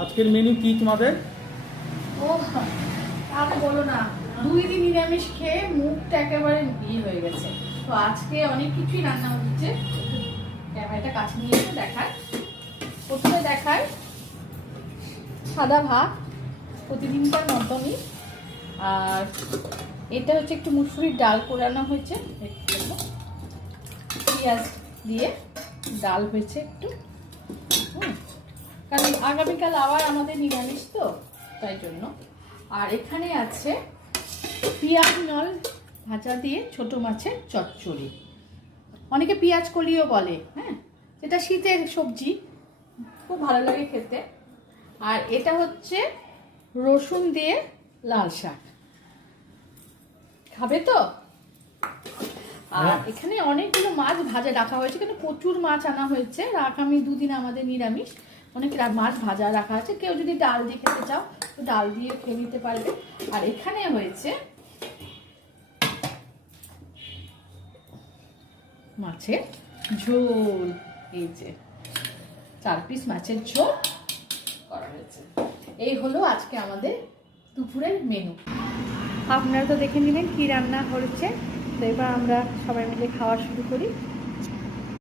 আজকের মেনু কি তোমাদের? ও তাহলে বলো না, 2 দিন নিরামিষ খেয়ে মুখটা একেবারে হয়ে গেছে। তো আজকে অনেক কিছুই রান্না হচ্ছে। ক্যামেরাটা কাছে নিয়ে এসে দেখায়। প্রথমে দেখায় সাদা ভাত প্রতিদিনকার মতনই, আর এটা হচ্ছে একটু মুসুরির ডাল কোরানো হয়েছে, পেঁয়াজ দিয়ে ডাল হয়েছে একটু। কারণ আগামীকাল আবার আমাদের নিরামিষ, তো তাই জন্য। আর এখানে আছে পেঁয়াজ নল ভাজা দিয়ে ছোট মাছের চচ্চড়ি, অনেকে পেঁয়াজ কলিও বলে, হ্যাঁ, যেটা শীতের সবজি, খুব ভালো লাগে খেতে। আর এটা হচ্ছে রসুন দিয়ে লাল শাক, খাবে তো? আর এখানে অনেকগুলো মাছ ভাজা রাখা হয়েছে, কিন্তু প্রচুর মাছ আনা হয়েছে। আগামী 2 দিন আমাদের নিরামিষ, অনেক মাছ ভাজা রাখা আছে। কেউ যদি ডাল দিয়ে খেতে চাও তো ডাল দিয়ে খেয়ে নিতে পারবে। আর এখানে হয়েছে মাছের ঝোল, এই যে 4 পিস মাছের ঝোল করা হয়েছে। এই হলো আজকে আমাদের দুপুরের মেনু। আপনারা তো দেখে নিলেন কি রান্না হয়েছে। তো এবার আমরা সবাই মিলে খাওয়া শুরু করি।